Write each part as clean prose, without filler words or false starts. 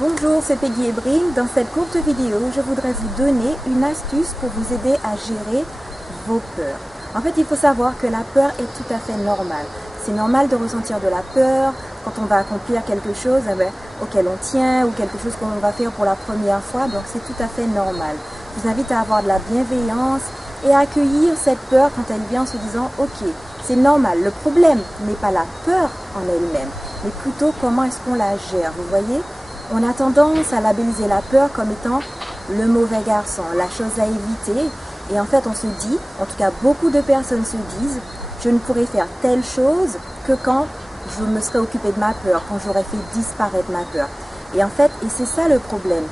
Bonjour, c'est Peggy Ebring. Dans cette courte vidéo, je voudrais vous donner une astuce pour vous aider à gérer vos peurs. En fait, il faut savoir que la peur est tout à fait normale. C'est normal de ressentir de la peur quand on va accomplir quelque chose auquel on tient ou quelque chose qu'on va faire pour la première fois. Donc, c'est tout à fait normal. Je vous invite à avoir de la bienveillance et à accueillir cette peur quand elle vient en se disant « Ok, c'est normal. Le problème n'est pas la peur en elle-même, mais plutôt comment est-ce qu'on la gère. » Vous voyez ? On a tendance à labelliser la peur comme étant le mauvais garçon, la chose à éviter. Et en fait, on se dit, en tout cas beaucoup de personnes se disent, je ne pourrai faire telle chose que quand je me serai occupé de ma peur, quand j'aurai fait disparaître ma peur. Et en fait, et c'est ça le problème,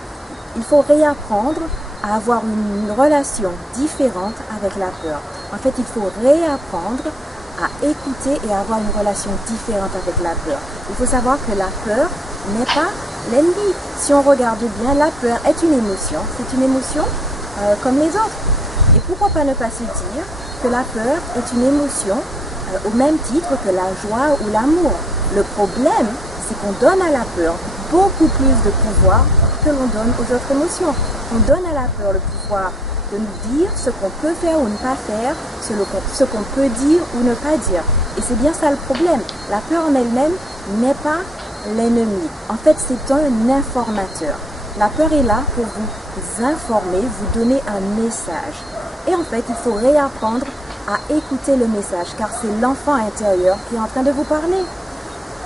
il faut réapprendre à avoir une relation différente avec la peur. En fait, il faut réapprendre à écouter et à avoir une relation différente avec la peur. Il faut savoir que la peur n'est pas l'ennemi. Si on regarde bien, la peur est une émotion. C'est une émotion comme les autres. Et pourquoi pas ne pas se dire que la peur est une émotion au même titre que la joie ou l'amour. Le problème, c'est qu'on donne à la peur beaucoup plus de pouvoir que l'on donne aux autres émotions. On donne à la peur le pouvoir de nous dire ce qu'on peut faire ou ne pas faire, ce qu'on peut dire ou ne pas dire. Et c'est bien ça le problème. La peur en elle-même n'est pas l'ennemi. En fait, c'est un informateur. La peur est là pour vous informer, vous donner un message. Et en fait, il faut réapprendre à écouter le message, car c'est l'enfant intérieur qui est en train de vous parler.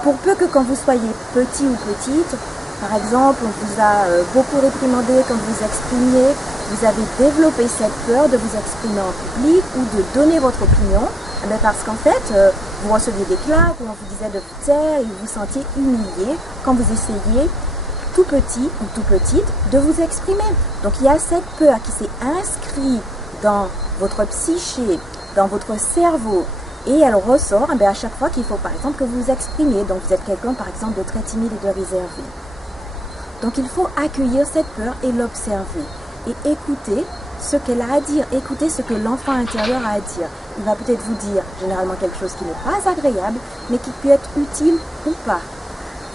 Pour peu que quand vous soyez petit ou petite, par exemple, on vous a beaucoup réprimandé quand vous exprimiez, vous avez développé cette peur de vous exprimer en public ou de donner votre opinion, parce qu'en fait, vous receviez des claques, ou on vous disait de vous taire et vous vous sentiez humilié quand vous essayez, tout petit ou tout petite, de vous exprimer. Donc il y a cette peur qui s'est inscrite dans votre psyché, dans votre cerveau, et elle ressort à chaque fois qu'il faut par exemple que vous vous exprimiez. Donc vous êtes quelqu'un par exemple de très timide et de réservé. Donc il faut accueillir cette peur et l'observer et écouter ce qu'elle a à dire, écouter ce que l'enfant intérieur a à dire. Il va peut-être vous dire généralement quelque chose qui n'est pas agréable, mais qui peut être utile ou pas.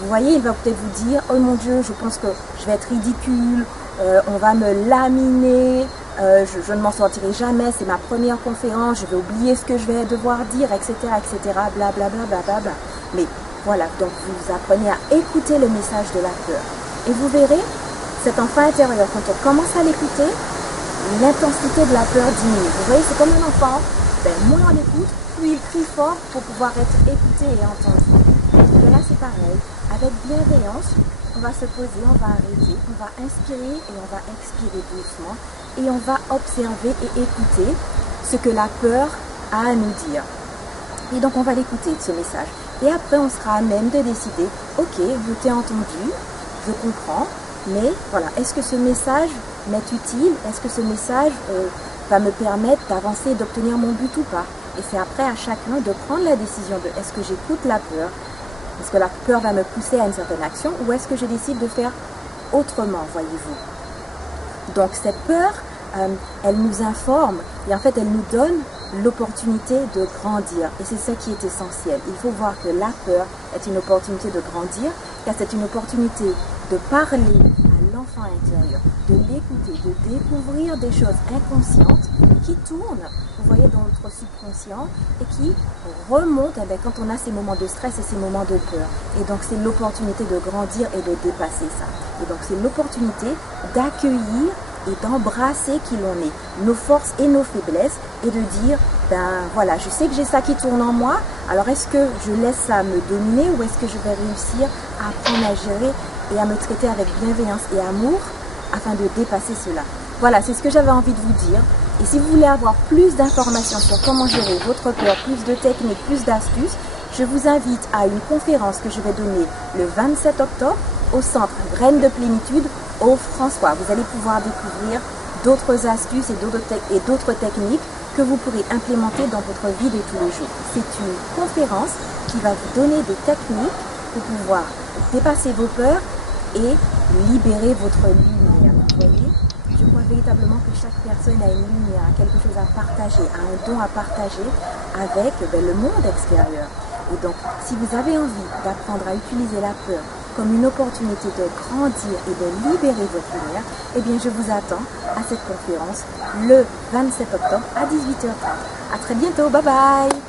Vous voyez, il va peut-être vous dire, oh mon Dieu, je pense que je vais être ridicule, on va me laminer, je ne m'en sortirai jamais, c'est ma première conférence, je vais oublier ce que je vais devoir dire, etc., etc., blablabla, blablabla. Mais voilà, donc vous apprenez à écouter le message de la peur. Et vous verrez, cet enfant intérieur, quand on commence à l'écouter, l'intensité de la peur diminue. Vous voyez, c'est comme un enfant, moins on l'écoute, plus il crie fort pour pouvoir être écouté et entendu. Et là, c'est pareil. Avec bienveillance, on va se poser, on va arrêter, on va inspirer et on va expirer doucement. Et on va observer et écouter ce que la peur a à nous dire. Et donc, on va l'écouter, ce message. Et après, on sera à même de décider, ok, je t'ai entendu, je comprends, mais voilà, est-ce que ce message m'est utile? Est-ce que ce message va me permettre d'avancer et d'obtenir mon but ou pas? Et c'est après à chacun de prendre la décision de est-ce que j'écoute la peur? Est-ce que la peur va me pousser à une certaine action ou est-ce que je décide de faire autrement, voyez-vous? Donc cette peur, elle nous informe et en fait elle nous donne l'opportunité de grandir. Et c'est ça qui est essentiel. Il faut voir que la peur est une opportunité de grandir, car c'est une opportunité de parler à l'enfant intérieur, de l'écouter, de découvrir des choses inconscientes qui tournent, vous voyez, dans notre subconscient et qui remontent quand on a ces moments de stress et ces moments de peur. Et donc c'est l'opportunité de grandir et de dépasser ça. Et donc c'est l'opportunité d'accueillir et d'embrasser qui l'on est, nos forces et nos faiblesses, et de dire, voilà, je sais que j'ai ça qui tourne en moi, alors est-ce que je laisse ça me dominer ou est-ce que je vais réussir à apprendre à gérer et à me traiter avec bienveillance et amour afin de dépasser cela. Voilà, c'est ce que j'avais envie de vous dire. Et si vous voulez avoir plus d'informations sur comment gérer votre peur, plus de techniques, plus d'astuces, je vous invite à une conférence que je vais donner le 27 octobre au centre Graines de Plénitude au François. Vous allez pouvoir découvrir d'autres astuces et d'autres techniques que vous pourrez implémenter dans votre vie de tous les jours. C'est une conférence qui va vous donner des techniques pour pouvoir dépasser vos peurs et libérer votre lumière. Vous voyez, je crois véritablement que chaque personne a une lumière, a quelque chose à partager, a un don à partager avec le monde extérieur. Et donc, si vous avez envie d'apprendre à utiliser la peur comme une opportunité de grandir et de libérer votre lumière, eh bien je vous attends à cette conférence le 27 octobre à 18h30. À très bientôt, bye bye!